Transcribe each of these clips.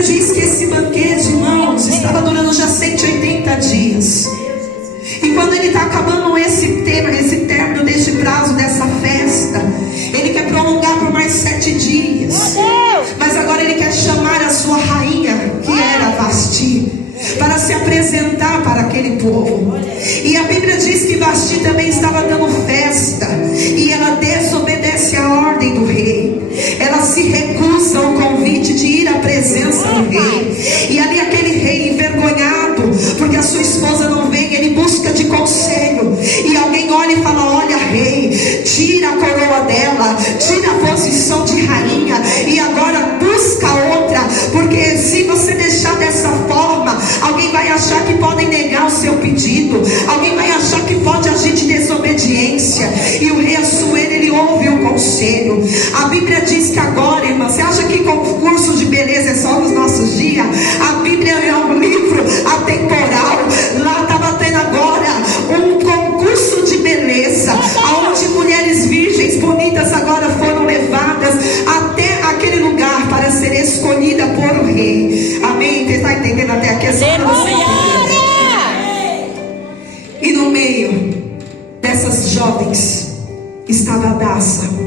Bíblia diz que esse banquete, irmãos, estava durando já 180 dias. E quando ele está acabando esse término deste prazo, dessa festa, ele quer prolongar por mais 7 dias. Mas agora ele quer chamar a sua rainha, que era Vasti, para se apresentar para aquele povo. E a Bíblia diz que Vasti também estava dando festa, e ela desobedece a ordem do rei. Ela se recusa ao convite de ir à presença do rei. E ali aquele rei envergonhado, porque a sua esposa não vem, ele busca de conselho. E alguém olha e fala: olha, rei, tira a coroa dela, tira a posição de rainha, e agora busca outra, porque se você deixar dessa forma, alguém vai achar que podem negar o seu pedido, alguém vai achar que pode agir de desobediência. E o rei Assuero, ele ouve o conselho. A Bíblia diz que agora, irmã, você acha que concurso de beleza é só nos nossos dias? A Bíblia é um livro atemporal. Lá estava tendo agora um concurso de beleza, onde mulheres virgens bonitas agora foram levadas até aquele lugar para ser escolhida por o rei. Amém? Você está entendendo até aqui? É só para você entender. E no meio dessas jovens estava a Hadassa.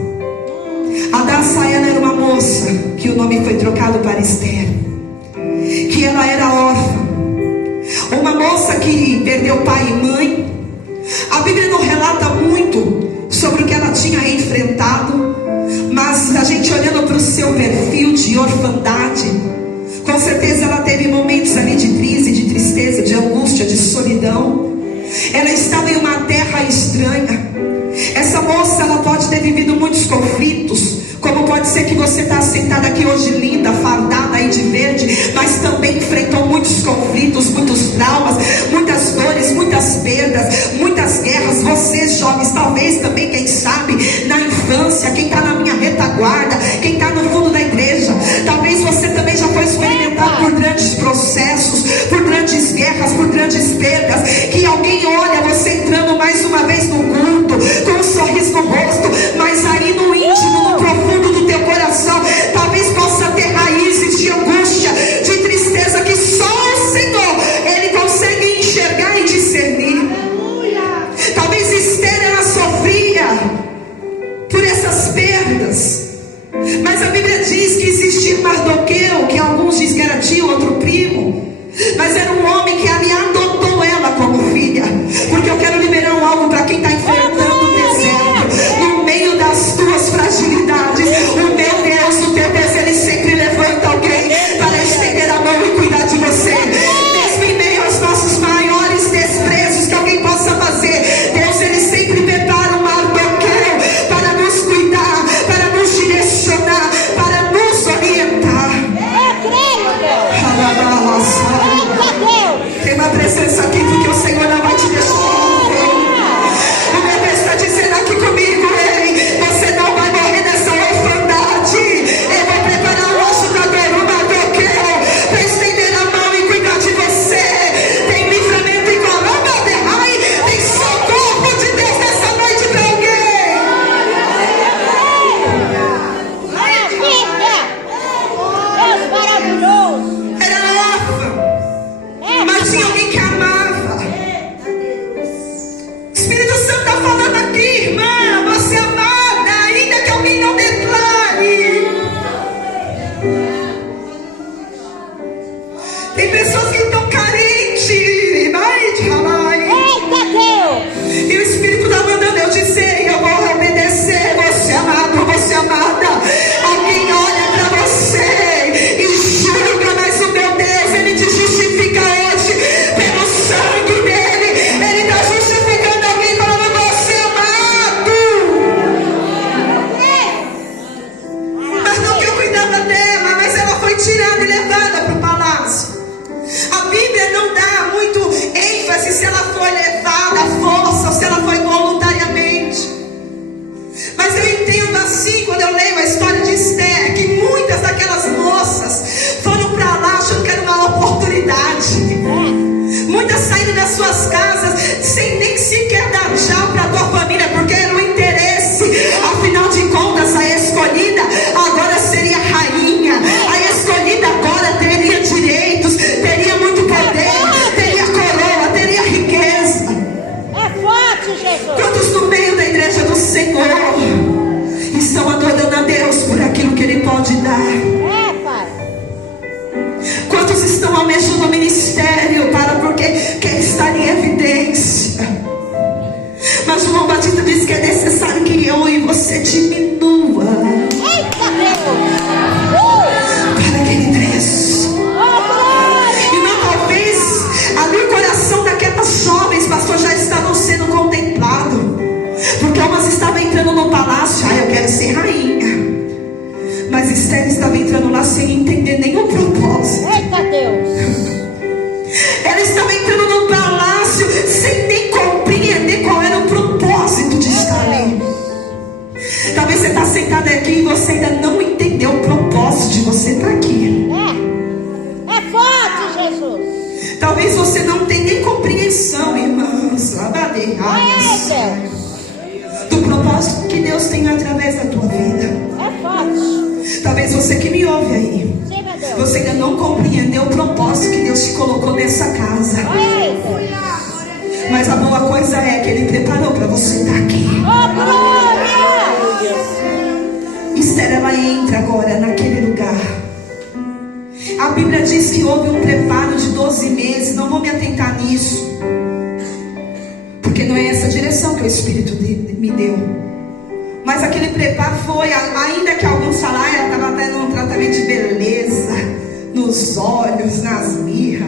A Hadassa, ela era uma moça que o nome foi trocado para Esther, que ela era órfã, uma moça que perdeu pai e mãe. A Bíblia não relata muito sobre o que ela tinha enfrentado, mas a gente olhando para o seu perfil de orfandade, com certeza ela teve momentos ali de crise, de tristeza, de angústia, de solidão. Ela estava em uma terra estranha. Essa moça, ela pode ter vivido muitos conflitos, como pode ser que você está sentada aqui hoje linda, fardada aí de verde, mas também enfrentou muitos conflitos, muitos traumas, muitas dores, muitas perdas, muitas guerras. Vocês jovens, talvez também, quem sabe, na infância, quem está na minha retaguarda, quem está no fundo da igreja, talvez você também já foi experimentado por grandes processos, por grandes guerras, por grandes perdas, que alguém olha você entrando mais uma vez no culto, com um sorriso no rosto, mas aí no íntimo, no profundo do teu coração, talvez possa ter raízes de angústia, de tristeza, que só o Senhor, Ele consegue enxergar e discernir. Talvez Esther, ela sofria por essas perdas, mas a Bíblia diz que existia Mardoqueu, que alguns dizem que era tio, outro primo, mas era um homem que ali adotou ela como filha. Porque eu quero liberar algo para quem está enfrentando o deserto, no meio das tuas fragilidades. O meu Deus, o teu Deus, Ele sempre levanta alguém para estender a mão e cuidar de você. Mesmo em meio aos nossos maiores desprezos que alguém possa fazer, Deus, Ele sempre prepara um Mardoqueu para nos cuidar, para nos direcionar, para nos orientar. Tem uma presença aqui, porque o Senhor não vai te deixar. O meu Deus está dizendo aqui comigo: ei, você não vai morrer nessa orfandade. Eu vou preparar um ajudador, um Mardoqueu, para estender a mão e cuidar de você. Tem livramento em Colomba de Rai, tem socorro de Deus nessa noite para alguém. Deus maravilhoso. Era órfã, mas tinha alguém que amava. Espírito Santo está falando aqui, irmã, você é amada, ainda que alguém não declare. Tem pessoas que estão carentes, vai de ramai. E o Espírito está mandando eu dizer: eu vou obedecer. Você é amado, você é amada. Alguém olha para você e julga, mas o meu Deus, Ele te justifica hoje pelo sangue dele. Ele está justificando alguém, falando: você é amado. Mas não que eu cuidava dela, mas ela foi tirada e levada para o palácio. A quer estar em evidência. Mas João Batista diz que é necessário que eu e você diminua para que ele cresça. Irmão, talvez ali o coração daquelas jovens, pastor, já estavam sendo contemplados, porque umas estavam entrando no palácio, eu quero ser rainha. Mas Esther estava entrando lá sem entender nenhum propósito. Eita Deus! Ela estava entrando no palácio sem nem compreender qual era o propósito de estar ali. Talvez você está sentado aqui e você ainda não entendeu o propósito de você estar aqui. É forte, Jesus! Talvez você não tenha nem compreensão, irmãos, do propósito que Deus tem através da tua vida. É forte! Talvez você que me ouve aí, Sim, meu Deus! você ainda não compreendeu o propósito que Deus te colocou nessa casa. Mas a boa coisa é que Ele preparou para você estar aqui. Oh, glória! Esther, ela entra agora naquele lugar. A Bíblia diz que houve um preparo de 12 meses. Não vou me atentar nisso, porque não é essa direção que o Espírito me deu. Mas aquele preparo foi, ainda que alguns falaram, ela estava tendo um tratamento de beleza nos olhos, nas mirras,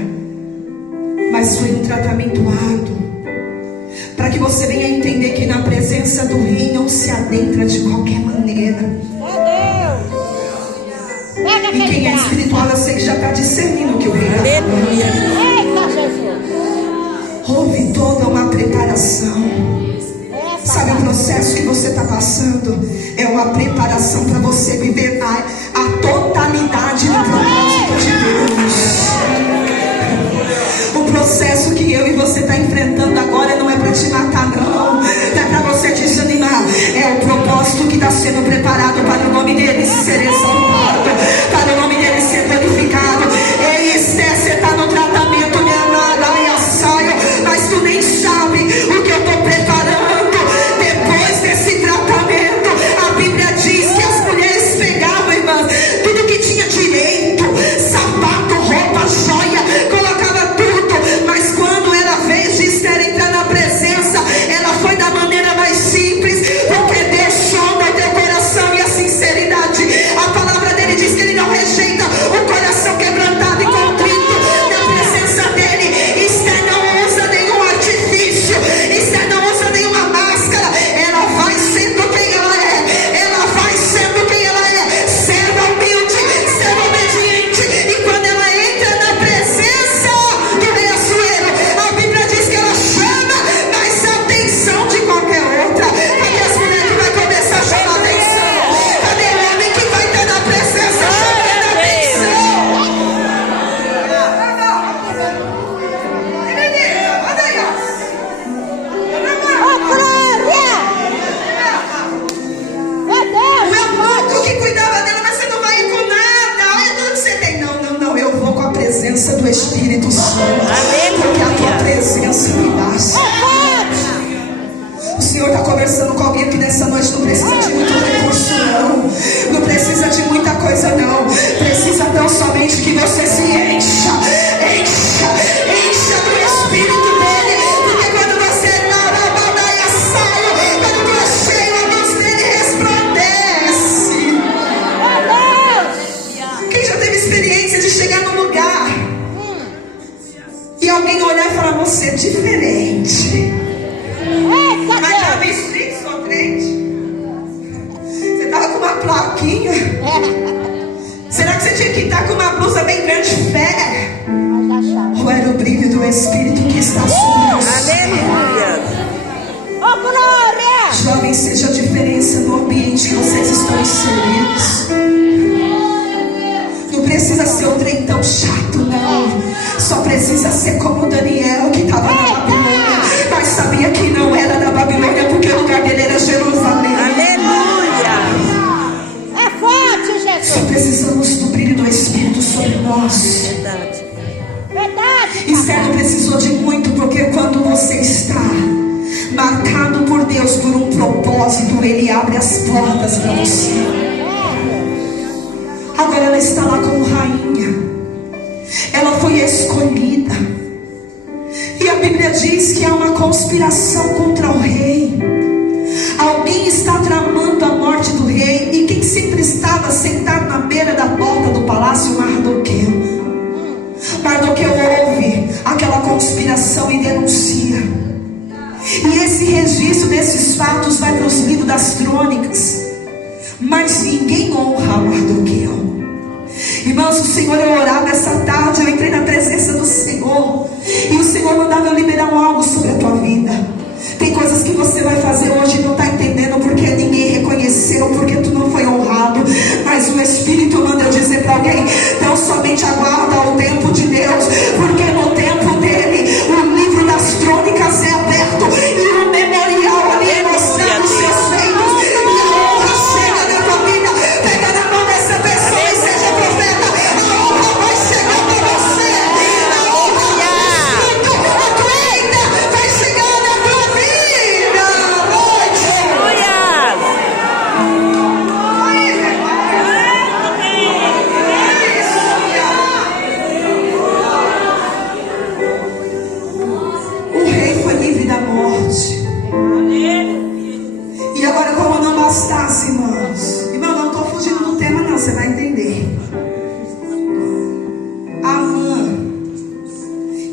mas foi um tratamento árduo, para que você venha entender que na presença do rei não se adentra de qualquer maneira. E quem é espiritual, eu sei que já está discernindo o que o rei está falando. Eita Jesus! Houve toda uma preparação. Sabe o processo que você está passando? É uma preparação para você viver a totalidade do propósito de Deus. O processo que eu e você está enfrentando agora não é para te matar, não. Não é para você desanimar. É o propósito que está sendo preparado para o nome dele ser exaltado, para o nome dele ser glorificado. Ei, Esther, você está no tratamento, minha amada, ai, eu saio, mas tu nem sabe o que eu estou preparando. Depois desse tratamento, a Bíblia diz que as mulheres pegavam, irmãs, tudo que tinha direito, sapato, roupa, joia, colocava tudo. Mas quando era a vez de Esther entrar na presença, ela foi da maneira mais simples, porque Deus sonda o teu coração e a sinceridade. A palavra dele diz que ele não rejeita o coração quebrantado e contrito. Na presença dele, Esther não usa nenhum artifício, Esther não usa nenhuma máscara. Ela vai sendo quem ela é, ela vai sendo quem ela é, sendo humilde, sendo obediente. E quando ela entra na presença do rei Assuero, a Bíblia diz que ela chama mais atenção de qualquer outra. Cadê as mulheres que vai começar a chamar atenção? Cadê o homem que vai estar na presença chamando atenção? Oh, glória! Meu Deus! Meu pouco que cuidava dela, mas você não vai ir com nada. Olha tudo que você tem. Não, eu vou com a presença do Espírito Santo. Porque a tua presença me basta. O Senhor está conversando com alguém aqui nessa noite. Não precisa de muito recurso, não. Não precisa de muita coisa, não. Precisa tão somente que você se encha do Espírito dele. Porque quando você quando tu é cheio, a luz dele resplandece. Quem já teve experiência de chegar num lugar e alguém olhar e falar, você é diferente? Eita Mas já Deus! vestido, sou crente. Você estava com uma plaquinha. Será que você tinha que estar com uma blusa bem grande de fé? Mas já sabe. Ou era o brilho do Espírito que está sobre você? Oh, glória! Jovens, seja a diferença no ambiente que vocês estão inseridos. Não precisa ser um trem tão chato, não. Só precisa ser como Daniel, que estava na Babilônia, mas sabia que não era da Babilônia, porque o lugar dele era Jerusalém. É forte, Só Jesus! precisamos do brilho do Espírito sobre nós. Verdade! Esther não precisou de muito, porque quando você está marcado por Deus por um propósito, Ele abre as portas para você. Agora ela está lá como rainha. Ela foi escolhida. E a conspiração contra o rei. Alguém está tramando a morte do rei. E quem sempre estava sentado na beira da porta do palácio? Mardoqueu. Mardoqueu ouve aquela conspiração e denuncia. E esse registro desses fatos vai para os livros das crônicas. Mas ninguém honra Mardoqueu. Irmãos, o Senhor, eu orava essa tarde, eu entrei na presença do Senhor, e o Senhor mandava eu liberar algo sobre a tua vida. Tem coisas que você vai fazer hoje e não está entendendo porque ninguém reconheceu, porque tu não foi honrado. Mas o Espírito manda eu dizer para alguém: então somente aguarda o tempo de Deus, porque no tempo dele o livro das crônicas é aberto e o memorial ali é mostrado os seus feitos. E a honra chega na tua vida. Pega na mão dessa pessoa e seja profeta. A honra vai chegar para você. A honra, a tua vida vai chegar na tua vida. O rei foi livre da morte. E agora, como não bastasse, irmãos, não estou fugindo do tema, não, você vai entender. Amã,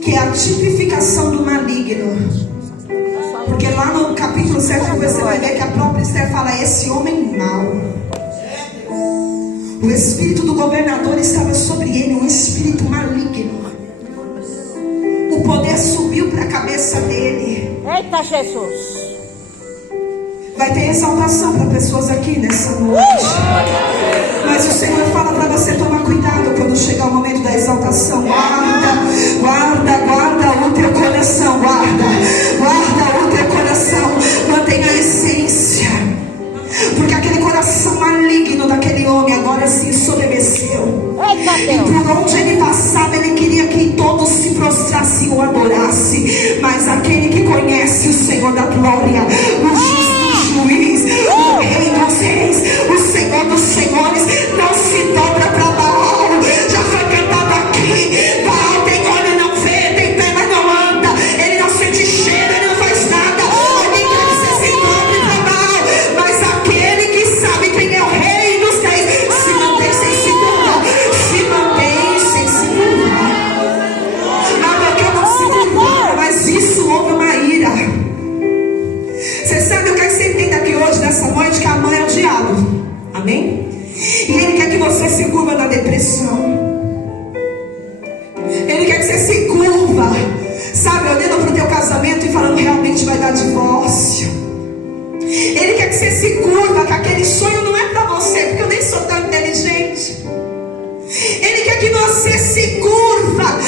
que é a tipificação do maligno. Porque lá no capítulo 7 você vai ver que a própria Esther fala: esse homem mau. O espírito do governador estava sobre ele, um espírito maligno. O poder subiu para a cabeça dele. Eita, Jesus. Vai ter exaltação para pessoas aqui nessa noite. Mas o Senhor fala para você tomar cuidado quando chegar o momento da exaltação. Guarda o teu coração. Guarda o teu coração. Mantenha a essência. Porque aquele coração maligno daquele homem agora se ensoberbeceu. E por onde ele passava, ele queria que todos se prostrassem ou adorassem. Mas aquele que conhece o Senhor da glória, o justo juiz, o rei dos reis, o Senhor dos senhores, não se dobra para Baal. Já foi cantado aqui: Baal tem olho e não vê, tem pé mas não anda, ele não sente cheiro, ele não faz nada. Alguém quer que você se dobre para Baal, mas aquele que sabe quem é o rei dos reis se mantém sem se curvar. Se mantém sem se curvar. Mardoqueu não se curvou, mas isso houve uma ira. Você sabe, eu quero que você entenda aqui hoje, nessa noite, que a mãe é o diabo. Amém? E ele quer que você se curva na depressão. Ele quer que você se curva, sabe, olhando para o teu casamento e falando: realmente vai dar divórcio. Ele quer que você se curva, que aquele sonho não é para você, porque eu nem sou tão inteligente. Ele quer que você se curva,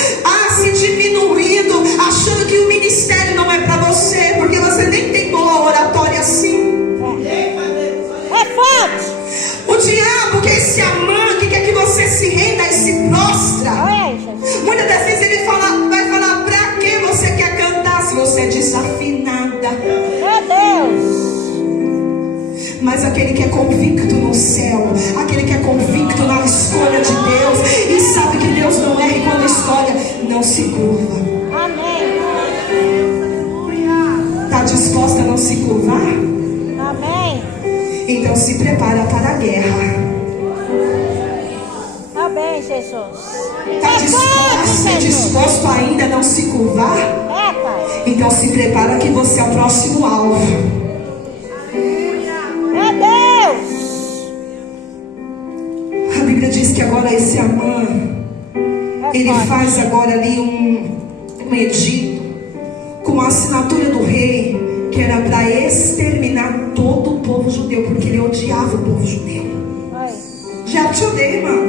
se diminuindo, achando que o ministério não é para você, porque você nem tem boa oratória assim. É forte. O diabo, que é esse Amã, que quer que você se renda e se prostra. Muitas das vezes ele vai falar: pra que você quer cantar se você é desafinada? Meu Deus. Mas aquele que é convicto no céu, aquele que é convicto na escolha de Deus, e sabe que Deus não erra quando escolhe, não se curva. Amém. Está disposta a não se curvar? Amém. Então se prepara para a guerra. Amém, Jesus. Está disposto ainda a não se curvar? É, Pai. Então se prepara que você é o próximo alvo. Meu Deus. A Bíblia diz que agora esse Amã, ele faz agora ali um edito com a assinatura do rei, que era para exterminar todo o povo judeu, porque ele odiava o povo judeu. Já te odeia, irmão.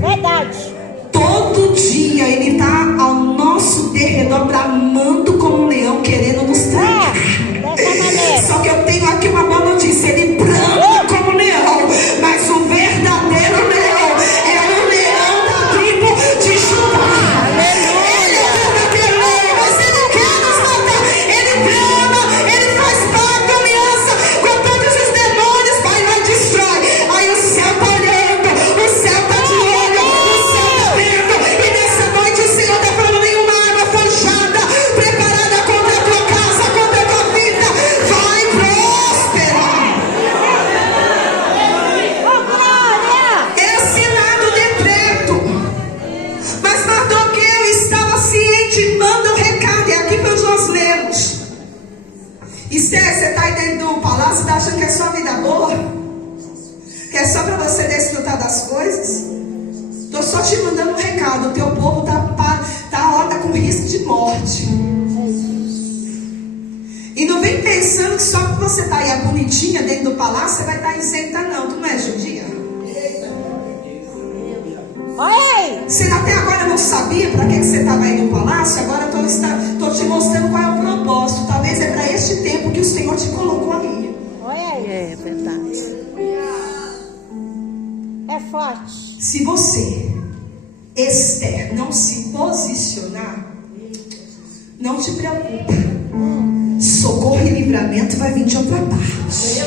Verdade. Todo dia ele está ao nosso derredor, bramando como um leão, querendo nos tragar. Dessa maneira. Só que eu tenho aqui uma boa notícia: ele brama como um leão, mas o verdadeiro leão é o leão da tribo de Judá. Ele é o verdadeiro leão, mas ele quer nos matar. Ele brama, ele faz pacto, aliança com todos os demônios, vai destrói. Aí o céu está olhando, o céu está de olho, o céu está vendo. E nessa noite o Senhor está falando: nenhuma água forjada preparada dentro do palácio, tá achando que é só vida boa? Que é só para você desfrutar das coisas? Estou só te mandando um recado. O teu povo tá com risco de morte. E não vem pensando que só porque você está aí bonitinha dentro do palácio, você vai estar isenta, não. Tu não é judia? Oi! Você até agora não sabia para que você estava aí no palácio. Agora estou te mostrando qual é o propósito. Talvez é para este tempo que o Senhor te colocou ali. Oi! É verdade. É forte. Se você, Esther, não se posicionar, não te preocupa. Socorro e livramento vai vir de outra parte.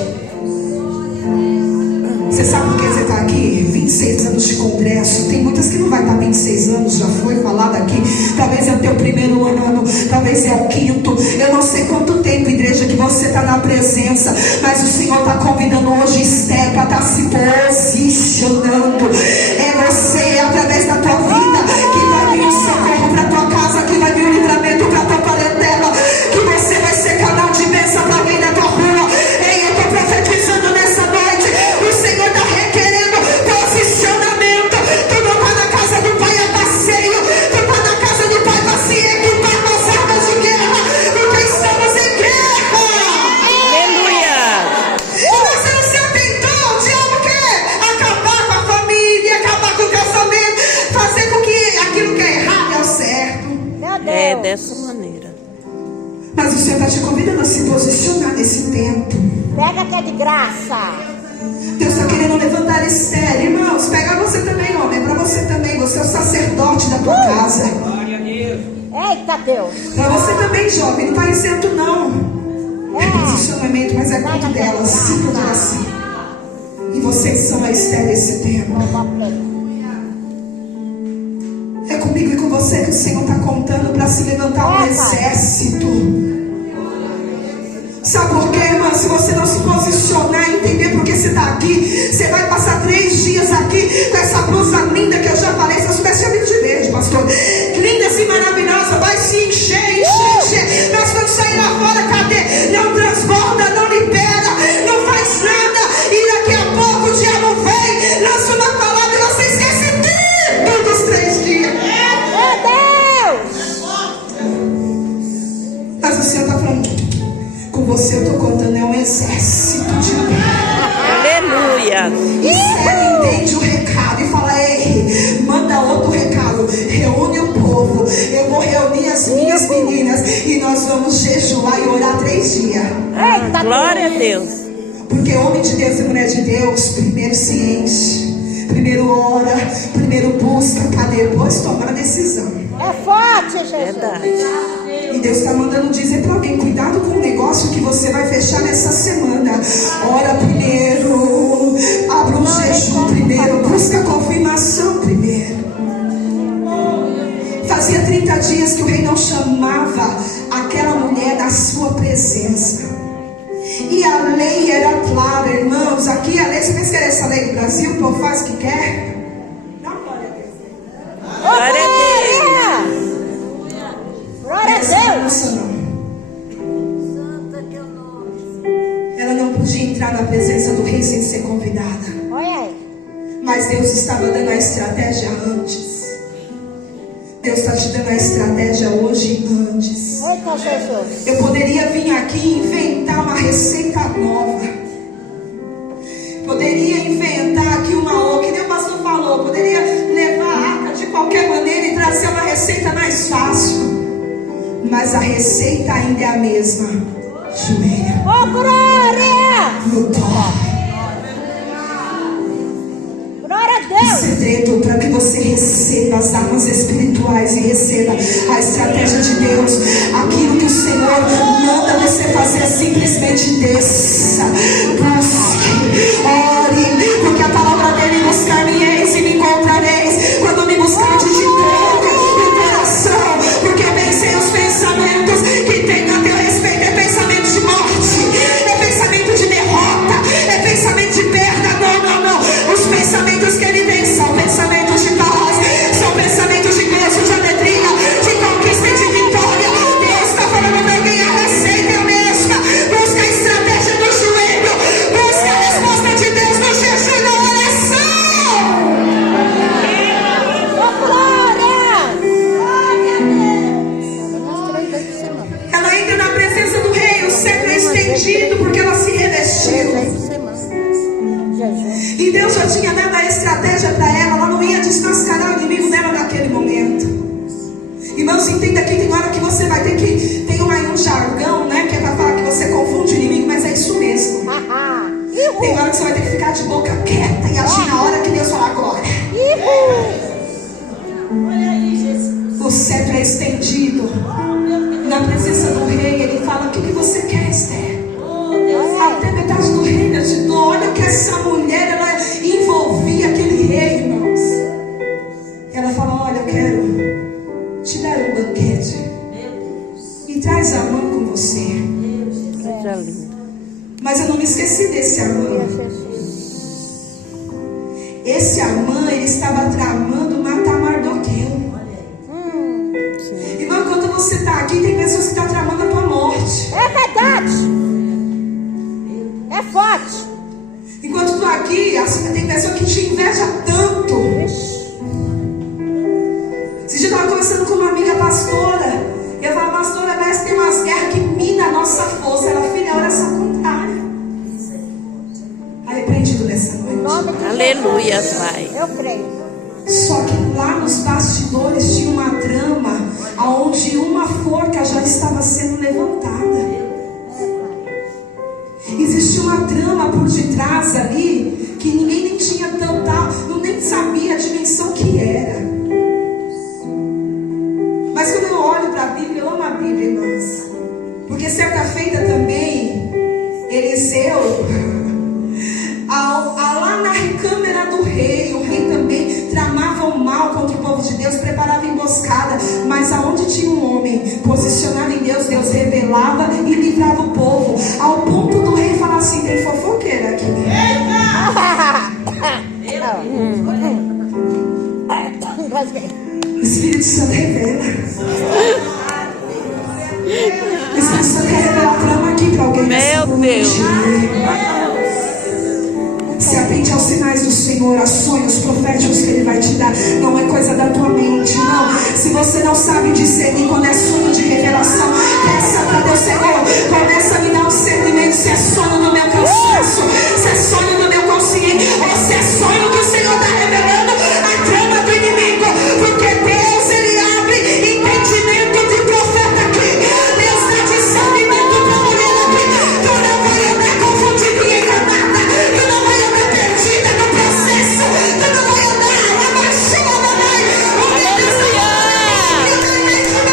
Você sabe por que você está aqui? 26 anos de congresso. Tem muitas que não vai estar 26 anos, já foi falado aqui. Talvez é o teu primeiro ano, talvez é o quinto. Eu não sei quanto tempo, igreja, que você está na presença. Mas o Senhor está convidando hoje Esther para estar se posicionando. É você, através da tua vida, que vai vir o socorro para tua casa, que vai vir o livramento para tua parentela, que você vai ser canal de bênção para alguém da tua rua. Ei, eu estou profetizando nessa noite. O Senhor está requerendo posicionamento. Tu não está na casa do Pai a passeio. Tu está na casa do Pai para se equipar com as armas de guerra. Porque estamos em guerra. Aleluia! E você não se atentou. O diabo quer acabar com a família, acabar com o casamento, fazer com que aquilo que é errado é o certo. Meu Deus. É dessa maneira. Mas o Senhor está te convidando a se posicionar nesse tempo. Pega que é de graça. Deus está querendo levantar Esther. Irmãos, pega você também, homem. É para você também. Você é o sacerdote da tua casa. Eita Deus. Para você também, jovem. Não está isento, não. É posicionamento, mas é culto delas. Simples assim. E vocês são a Esther desse tempo. É comigo e com você que o Senhor está contando para se levantar um exército. Sabe por quê, irmã? Se você não se posicionar e entender por que você está aqui, você vai passar 3 dias aqui com essa blusa linda que eu já falei. Se eu soubesse, tinha vindo de verde, pastor. Linda assim, maravilhosa. Vai se encher. Mas quando sair lá fora, cadê? Não transborda, não libera, não faz nada. E daqui a pouco o diabo vem, lança uma palavra e você esquece tudo dos 3 dias. Meu Deus. Mas o Senhor está falando. Com você eu estou contando, é um exército de Aleluia! E se ela entende o recado e fala, ei, manda outro recado, reúne o povo, eu vou reunir as minhas meninas e nós vamos jejuar e orar 3 dias. Eita Glória a Deus. Deus. Porque homem de Deus e mulher de Deus, primeiro se enche, primeiro ora, primeiro busca, para depois tomar a decisão. É forte, Jesus. Verdade. E Deus está mandando dizer para alguém, cuidado com o negócio que você vai fechar nessa semana. Ora primeiro, abra um jejum primeiro, busca a confirmação primeiro. Fazia 30 dias que o rei não chamava aquela mulher da sua presença. E a lei era clara, irmãos. Aqui a lei, você pensa que era essa lei do Brasil? O povo faz o que quer? Não, glória a Deus. Glória a Glória a Deus. Ela não podia entrar na presença do rei sem ser convidada. Olha aí. Mas Deus estava dando a estratégia antes. Deus está te dando a estratégia hoje antes. Eita Jesus. Eu poderia vir aqui e inventar uma receita nova. Poderia inventar aqui que nem o pastor falou. Poderia levar a arca de qualquer maneira e trazer uma receita mais fácil. Mas a receita ainda é a mesma. Joelha. Oh, glória. No toque. Glória a O Deus. segredo para que você receba as armas espirituais e receba a estratégia de Deus, aquilo que o Senhor manda você fazer, simplesmente desça, busque, ore, porque a palavra dele: buscar-me-eis e me encontrareis, quando me buscardes de todo o coração. Porque pensei os pensamentos que tem a teu respeito, é pensamento de morte, é pensamento de derrota, é pensamento de perda. Não. Os pensamentos que ele tem são pensamentos de paz, são pensamentos de gozo, de alegria, de conquista e de vitória. cetro é estendido na presença do rei. Ele fala: o que você quer, Esther? Até metade do reino eu te dou. Olha o que essa mulher, ela envolvia aquele rei, irmãos. Ela fala: olha, eu quero te dar um banquete e traz a mão com você. Coisa linda. Mas eu não me esqueci desse Amã. Esse Amã, ele estava tramando matar Mardoqueu. Irmão, quando você está aqui, tem pessoas que estão tramando a tua morte. É verdade. É forte. Enquanto tu aqui, tem pessoa que te inveja tanto. Esse dia eu estava conversando com uma amiga pastora. Eu falava: pastora, parece que tem umas guerras que minam a nossa força. Ela: filha, olha essa contrária. Arrependido nessa noite. Aleluia, Pai. Eu creio. Só que lá nos bastidores tinha uma trama onde uma forca já estava sendo levantada. Existia uma trama por detrás ali que ninguém nem tinha nem sabia a dimensão que era. Mas quando eu olho para a Bíblia, eu amo a Bíblia, irmãos. Porque certa feita também, Eliseu, lá na recâmara do rei, o rei também tramava o mal contra o povo de Deus, preparava emboscada. Mas aonde tinha um homem posicionado em Deus, Deus revelava e livrava o povo. Ao ponto do rei falar assim: tem fofoqueira aqui. O Espírito Santo revela. O Espírito Santo quer revelar a trama aqui para alguém. Meu Deus. Se atente aos sinais do Senhor, a sonhos proféticos que Ele vai te dar. Não é coisa da tua mente, não. Se você não sabe discernir quando é sonho de revelação, peça para Deus: Senhor, começa a me dar um discernimento. Se é sonho no meu cansaço, se é sonho no meu consciente, ou se é sonho que o Senhor está revelando a trama do inimigo. Porque Deus, Ele abre entendimento de profeta aqui. Deus dá discernimento para a mulher aqui. Tu não vai andar confundida e enganada. Tu não vai andar perdida no processo. Tu não vai andar abaixo da mamãe. O meu Deus é entendimento.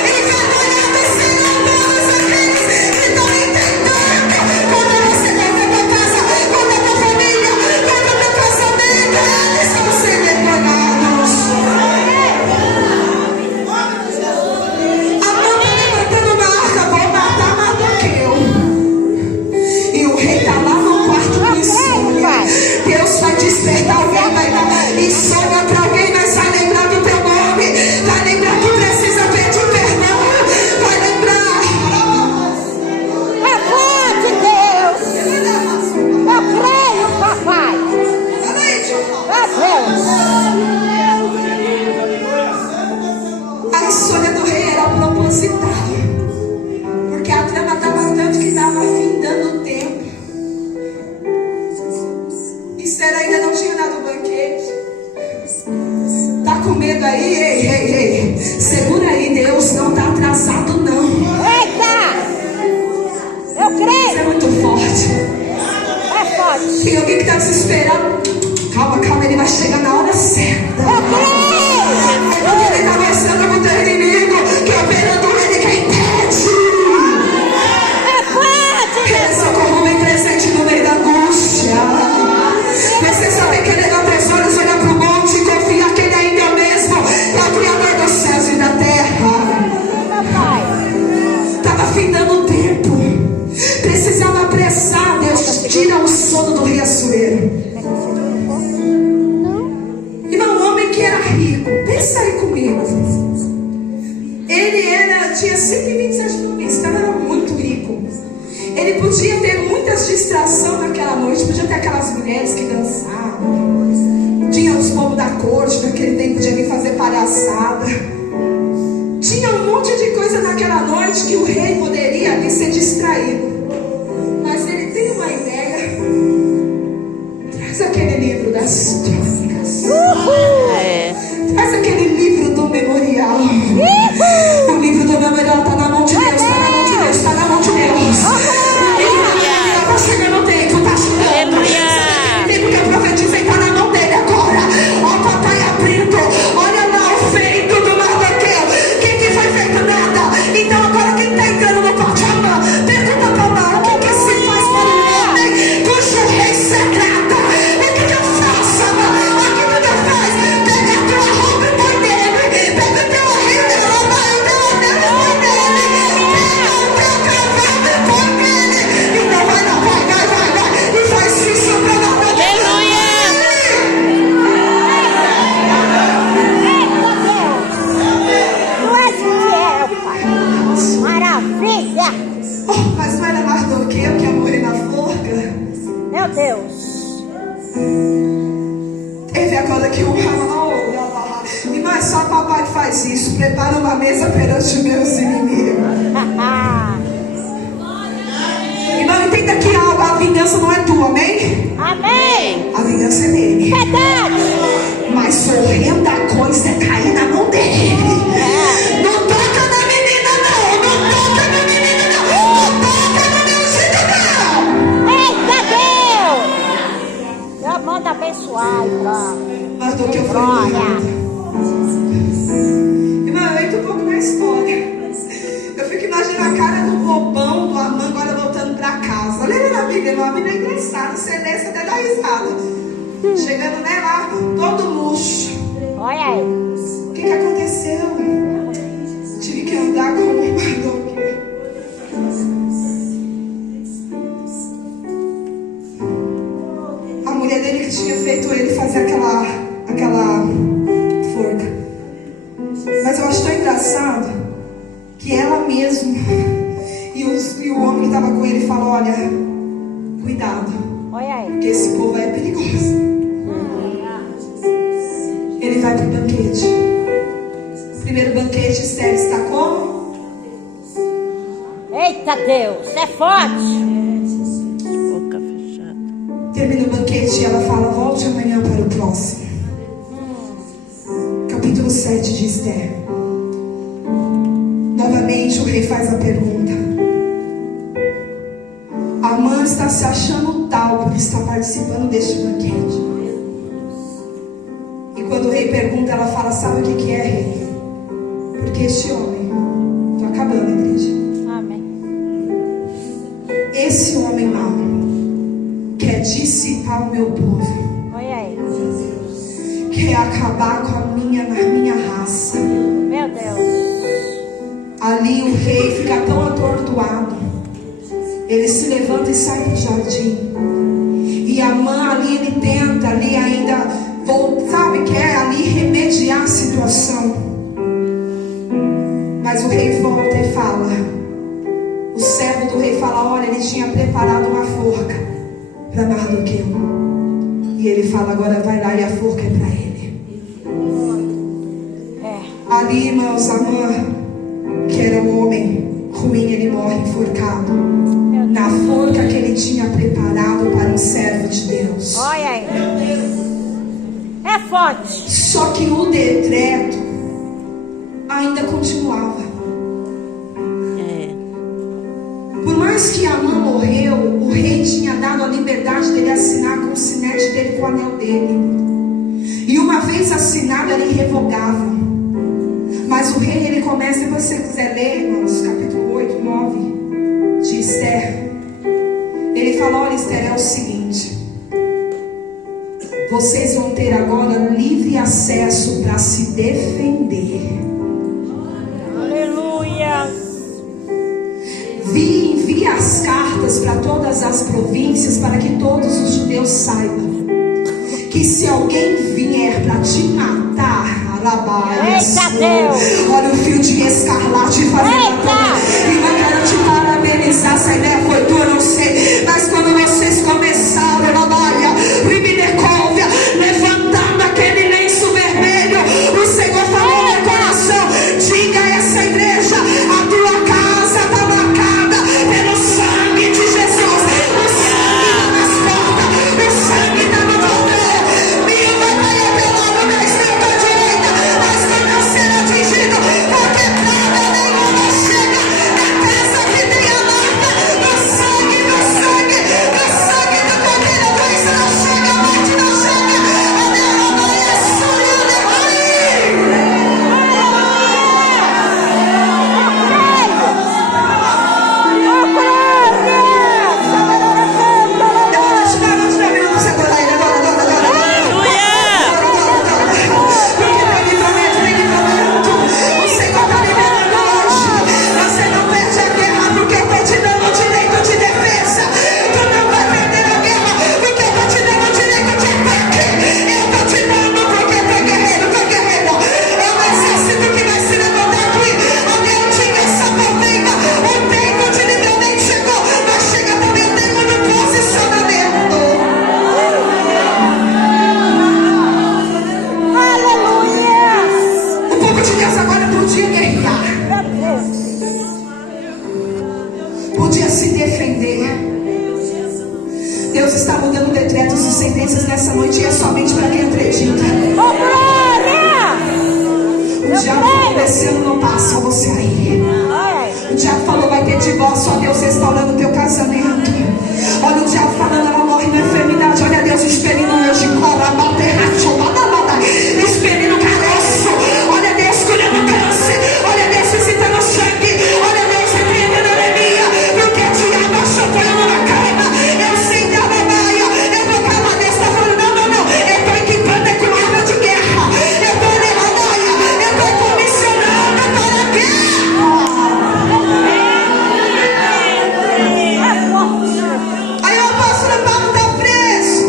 E vergonhado serão todos aqueles que estão entendendo. Quando você leva a tua casa, quando a tua família, quando o teu casamento, eles vão ser vergonhados. A mão está levantando uma arca, vou matar Mardoqueu. E o rei está lá no quarto com insônia. Deus vai despertar alguém, vai dar insônia para alguém, mas vai lembrar do teu nome, vai lembrar que precisa pedir perdão, vai lembrar. É forte, Deus. Eu creio, papai. É Deus. A insônia do rei era proposital, porque a trama estava tanto que estava findando o tempo. Esther ainda não tinha dado o banquete. Tá com medo aí? Ei. Segura aí, Deus não tá atrasado não. Eita. Eu Isso é creio. muito forte. É forte. Tem alguém que está desesperado. Calma, ele vai chegar na hora certa. Eu creio. Porque ele está mostrando para o teu inimigo que operando ele quem impede. É forte. Ele socorro bem presente no meio da angústia. Você só tem que levantar os olhos, olhar para o monte e confiar que ele ainda é o mesmo. É o Criador dos céus e da terra. Papai. Estava findando o tempo. Precisava apressar. Deus tira o sono do rei Assuero. Irmão, um homem que era rico. Pensa aí comigo. Ele tinha 127 mil, então era muito rico. Ele podia ter muitas distrações naquela noite. Podia ter aquelas mulheres que dançavam. Tinha os povos da corte. Naquele tempo podia vir fazer palhaçada. Tinha um monte de coisa naquela noite que o rei poderia ali ser distraído. Mas ele tem uma ideia. Traz aquele livro das crônicas. Traz aquele livro do memorial. O livro do memorial está na mão de Deus. Está na mão de Deus. Está na mão de Deus. O livro do memorial está chegando o tempo. Está chegando. O tempo que eu profetizei está na mão dele agora. Ó, papai abrindo. Olha lá o feito do Mardoqueu. que o e não é só papai que faz isso. Prepara uma mesa perante os meus inimigos. Irmão, entenda que a vingança não é tua, amém? Amém. A vingança é dele. Verdade. Mas horrenda coisa é cair na mão dele. Não toca na menina, não. Não toca na menina, não. Não toca no meu filho, não. Eita Deus. Deus manda abençoar, irmão. Mas do que eu Glória. falei. Irmão, eu entro um pouco na história. Eu fico imaginando a cara do bobão, do Amã, agora voltando pra casa. Olha ele na Bíblia, irmão. A Bíblia é engraçada. Você lê, você até dá risada. Chegando, né, lá, todo murcho. Olha aí. O que aconteceu? Tive que andar como um bardoqueiro. A mulher dele que tinha feito ele fazer aquela forca. Mas eu acho tão engraçado que ela mesma e o homem que estava com ele falou: olha, cuidado, Olha aí. porque esse povo é perigoso. Ele vai para o banquete. Primeiro banquete, Esther está como? Eita Deus. É forte. Boca fechada. Termina o banquete e ela fala: volte amanhã para o próximo. Capítulo 7 de Esther. Novamente o rei faz a pergunta. Amã está se achando tal por estar participando deste banquete. E quando o rei pergunta, ela fala: sabe o que é, rei? Porque este homem, estou acabando, igreja, Amém. esse homem mau quer dissipar o meu povo, Olha aí. quer acabar com a minha raça. Meu Deus. Ali o rei fica tão atordoado, ele se levanta e sai do jardim. E Amã ali, ele tenta ali ainda, sabe, quer ali remediar a situação. Mas o rei volta e fala, o servo do rei fala: olha, ele tinha preparado uma forca para Mardoqueu. E ele fala: agora vai lá e a forca é para ele. Ali, irmãos, Amã, que era um homem ruim, ele morre enforcado na forca que ele tinha preparado para um servo de Deus. Olha aí. É forte. Só que o decreto ainda continuava. É. Por mais que Amã morreu, o rei tinha dado a liberdade dele assinar com o sinete dele, com o anel dele. E uma vez assinado, era irrevogável. Mas o rei, ele começa, se você quiser ler, irmãos, capítulo 8, 9 de Esther. Ele fala: olha, Esther, é o seguinte: vocês vão ter agora livre acesso para se defender. Aleluia. Envie as cartas para todas as províncias, para que todos os judeus saibam que se alguém vier para te matar, Eita Deus. olha o fio de escarlate fazendo Eita. e eu quero te parabenizar. Essa ideia foi tua, não sei, mas quando vocês começaram a trabalhar, levantando aquele lenço vermelho, o Senhor falou no meu coração: diga a essa igreja, a tua casa está marcada pelo sangue de Jesus. O sangue está nas portas, o sangue está no portão. Mil vai cair pelo lado da esquerda, direita, mas não será atingido, porque nada nenhuma chega noite e é somente para quem acredita. Oh, glória! O diabo falou: esse ano não passa você aí. O diabo falou: vai ter divórcio. Ó Deus restaurando o teu casamento. Olha o diabo falando: ela morre na enfermidade. Olha Deus expelindo hoje cobra, expelindo caroço. Olha Deus curando câncer. Olha Deus visitando sangue. Olha Deus repreendendo a anemia. Porque o diabo achou que eu na cama. Eu sei da babaia. Eu vou calar. Deus está falando: não. Eu estou equipando com arma de guerra. Eu estou levando. Eu estou comissionando para a guerra. Aí o apóstolo Paulo está preso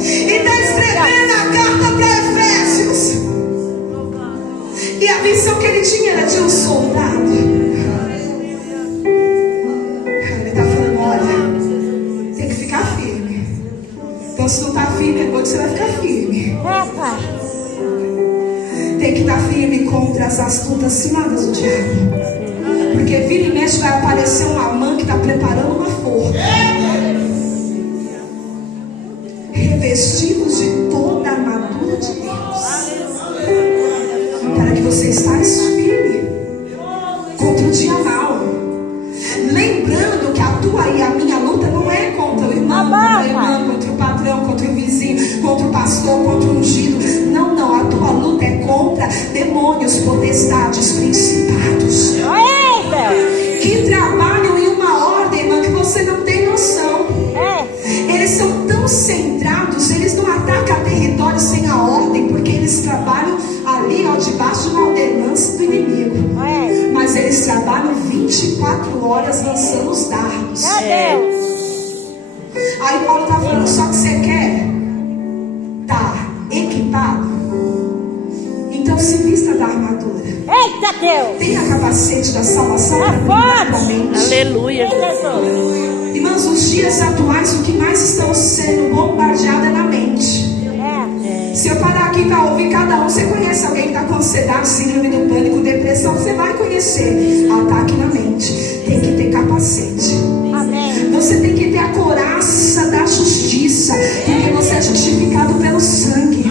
e está escrevendo a carta para Efésios. E a visão que ele tinha era de um soldado. Ele está falando: olha, tem que ficar firme. Então se não está firme, agora você vai ficar firme. Tem que estar firme contra as astutas ciladas do diabo. Porque vira e mexe vai aparecer um Amã que está preparando uma forca. Revestidos de toda a armadura de Deus, para que você esteja firme contra o dia mau. Lembrando que a tua e a minha luta não é contra o irmão, contra a irmã, contra o patrão, contra o vizinho, contra o pastor, contra o ungido. Não, a tua luta é contra demônios, potestades, principados, que trabalham em uma ordem, irmã, que você não tem noção. Eles são tão centrados, eles não atacam território sem a ordem, porque eles trabalham ali, ó, debaixo de uma ordenança do inimigo. Mas eles trabalham 24 horas lançando os dardos. Aí Paulo está falando: só que você quer estar equipado? Então se vista da armadura. Eita Deus! Tenha capacete da salvação para cuidar da mente. Aleluia. Irmãos, os dias atuais, o que mais estão sendo bombardeado é na mente. Se eu parar aqui para ouvir cada um, você conhece alguém que está com ansiedade, síndrome do pânico, depressão? Você vai conhecer. Ataque na mente. Tem que ter capacete. Você tem que ter a couraça da justiça, porque você é justificado pelo sangue.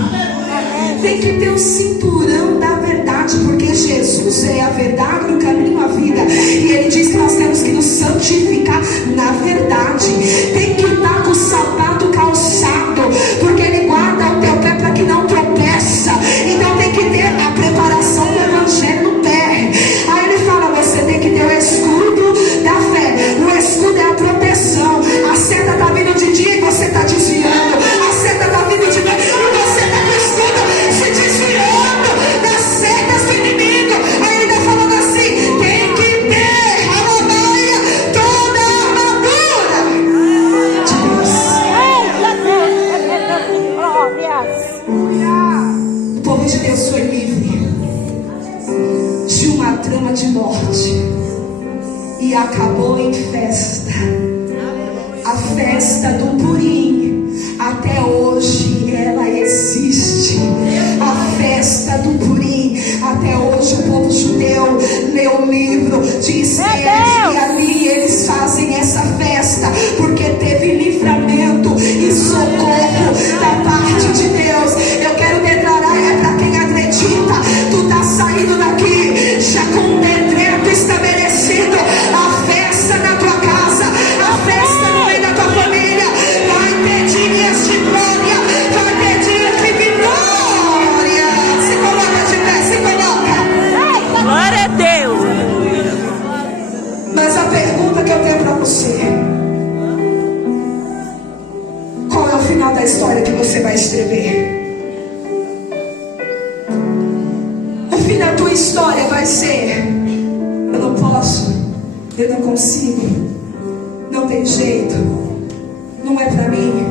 Tem que ter o cinturão da verdade, porque Jesus é a verdade, o caminho, a vida. E Ele diz que nós temos que nos santificar na verdade. Tem que estar com o sapato calçado, porque Ele guarda o teu pé para que não tropeça. Então tem que ter a preparação do evangelho no pé. Aí Ele fala: você tem que ter o escudo da fé. O escudo é a proteção. A seta está vindo de dia e você está desviando. A seta está vindo de noite e você está com o escudo se desviando das setas do inimigo. Aí Ele está falando assim: tem que ter toda a armadura de Deus. O povo de Deus foi livre de uma trama de morte e acabou em festa. A festa do Purim, até hoje ela existe. A festa do Purim, até hoje o povo judeu lê o livro de Esther e ali eles fazem essa festa, porque teve livramento e socorro da parte de Deus. Eu quero declarar, é para quem acredita, tu tá saindo daqui já com um decreto estabelecido. A festa na tua casa, a festa no meio da tua família, vai ter dias de glória, vai ter dias de vitória. Se coloca de pé, se coloca. Glória a Deus. Mas a pergunta que eu tenho para você: qual é o final da história que você vai escrever? O fim da tua história vai ser: eu não posso, eu não consigo, não tem jeito, não é pra mim,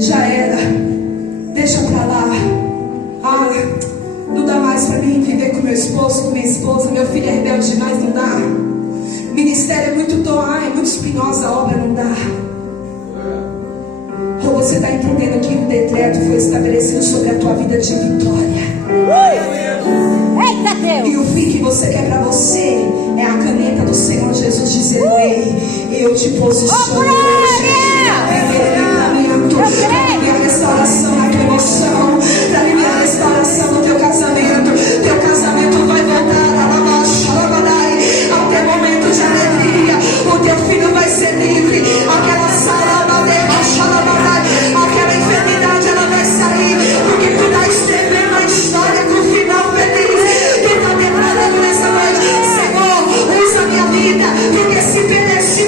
já era, deixa pra lá. Não dá mais pra mim viver com meu esposo, com minha esposa, meu filho é rebelde demais, não dá. Ministério é muito é muito espinhosa a obra, não dá. Ou você está entendendo que o decreto foi estabelecido sobre a tua vida de vitória. Eita Deus! E o fim que você quer para você é a caneta do Senhor Jesus dizendo: ei, eu te posiciono hoje. A minha restauração. restauração na tua emoção, para liberar a restauração no teu casamento. Teu casamento vai voltar ao teu momento de alegria. O teu filho vai ser livre. Aquela aquela enfermidade ela vai sair, porque tu está escrevendo a história com final feliz. Tu está declarando nessa noite: Senhor, usa a minha vida, porque se pereci,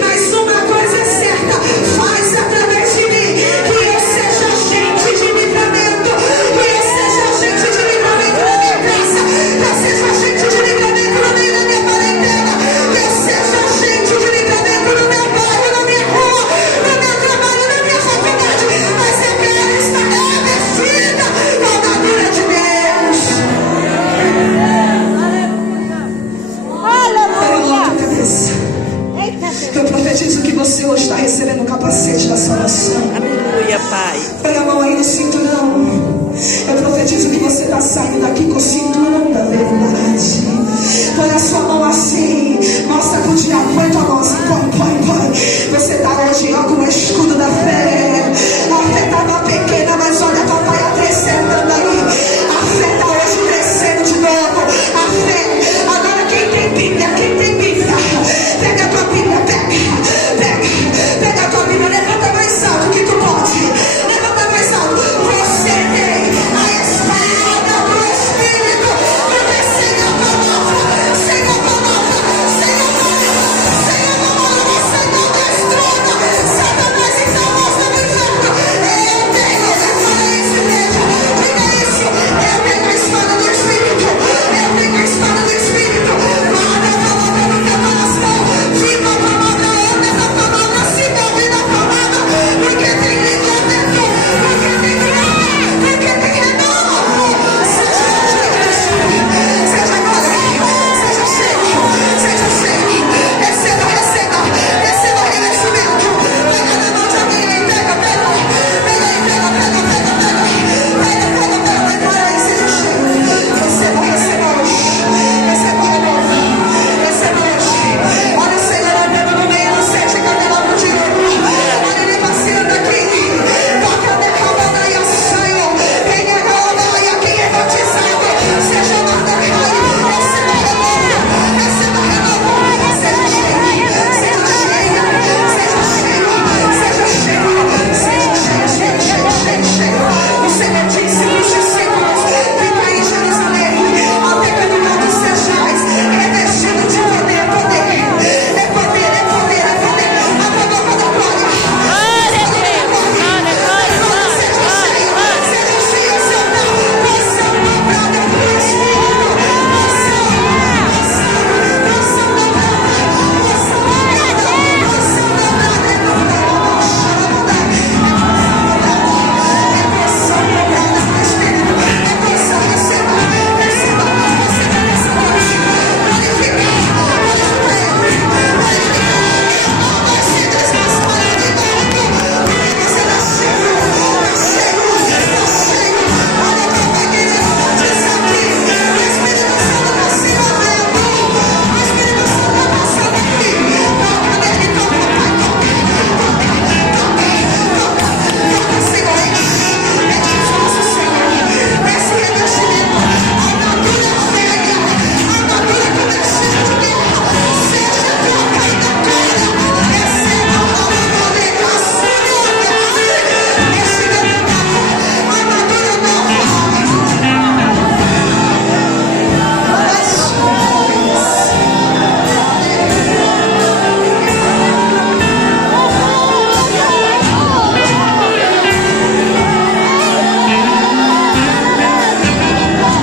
mas uma coisa é certa, faz através de mim, que eu seja agente de livramento, que eu seja agente de livramento na minha casa, que eu seja agente de livramento no meio da minha parentela, que eu seja agente de livramento no meu bairro, na minha rua, no meu trabalho, na minha faculdade. Mas eu quero estar revestida com a armadura de Deus. Aleluia. Tua cabeça. Eita Deus. Eu profetizo que você hoje está recebendo o capacete da salvação. Aleluia, Pai. Põe a mão aí no cinturão. Eu profetizo que você está saindo